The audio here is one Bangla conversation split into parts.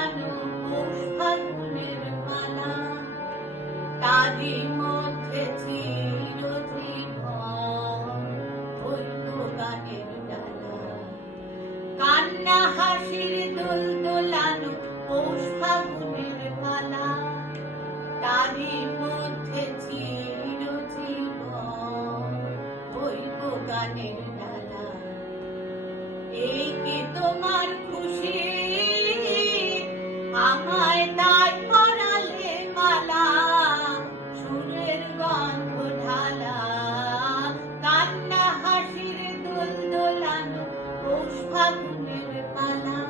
দোলানো পৌষ ফাগুনের মালা, তারই মধ্যে চিরজীবন হইল গানের ডালা। কান্না হাসির দোল দোলানো পৌষ ফাগুনের মালা, তারই মধ্যে চিরজীবন হইল গানের ডালা। এই কি তোমার খুশি, আমায় তাই পরালে মালা, সুরের গন্ধ ঢালা। কান্না হাসির দোল দোলানো পৌষ ফাগুনের মালা,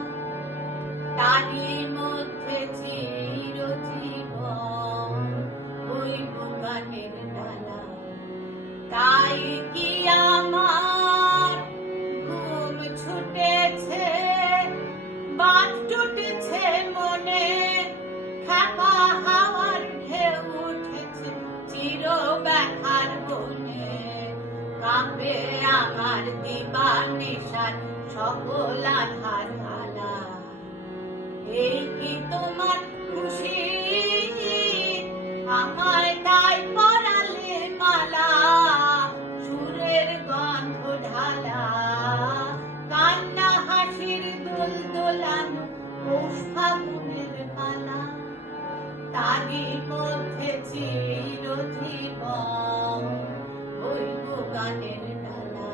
তারই মধ্যে চিরজীবন হইব গানের ডালা। তাই কি আমার ঘুম ছুটেছে, বাঁধ টুটেছে মনে, খ্যাপা হাওয়ার ঢেউ উঠেছে চির ব্যথার বনে। কাঁপে আমার দিবানিশার সকল আধার আলা। এই কি তোমার খুশি, আমায় তাই পরালে মালা, সুরের গন্ধ ঢালা। কান্না হাসির দোল দোলানো পৌষ ফাগুনের মালা, তারই মধ্যে চিরজীবন হইব গানের ডালা।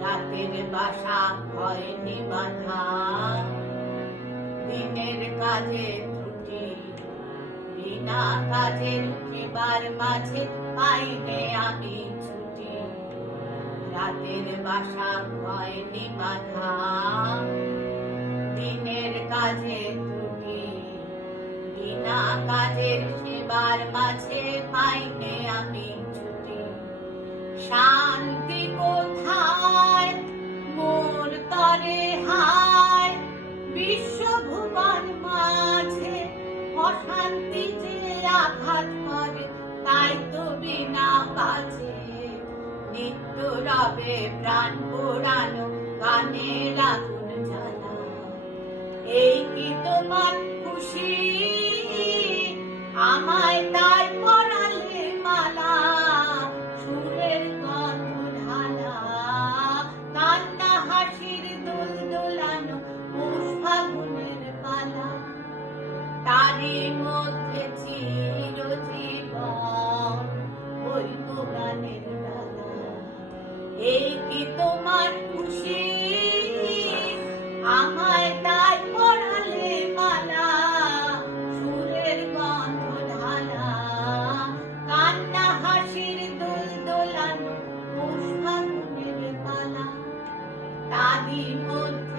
রাতের বাসা হয়নি বাঁধা, দিনের কাজে ত্রুটি, বিনা কাজের উঠিবার মাঝে পাইনে আমি ছুটি। রাতের বাসা হয়নি বাঁধা, দিনের কাজে ত্রুটি, বিনা কাজের সেবার মাঝে পাইনে আমি ছুটি। শান্তি কোথায় মোর তরে হায়, বিশ্বভুবন মাঝে অশান্তি যে আঘাত করে, তাই তো বিনা কাজে নিত্য রবে প্রাণ পোড়ানো গানের আগুন জ্বালা। এই কি তোমার খুশি, আমায় তাই পরালে মালা, সুরের গন্ধ ঢালা। কান্না হাসির দোল দোলানো পৌষ ফাগুনের মালা, তারই মধ্যে চিরজীবন হইব গানের ডালা। এই কি তোমার খুশি, আমায় তাই পরালে মালা, সুরের গন্ধ ঢালা। কান্না হাসির দোল দোলানো পৌষ ফাগুনের মালা, তারই মধ্যে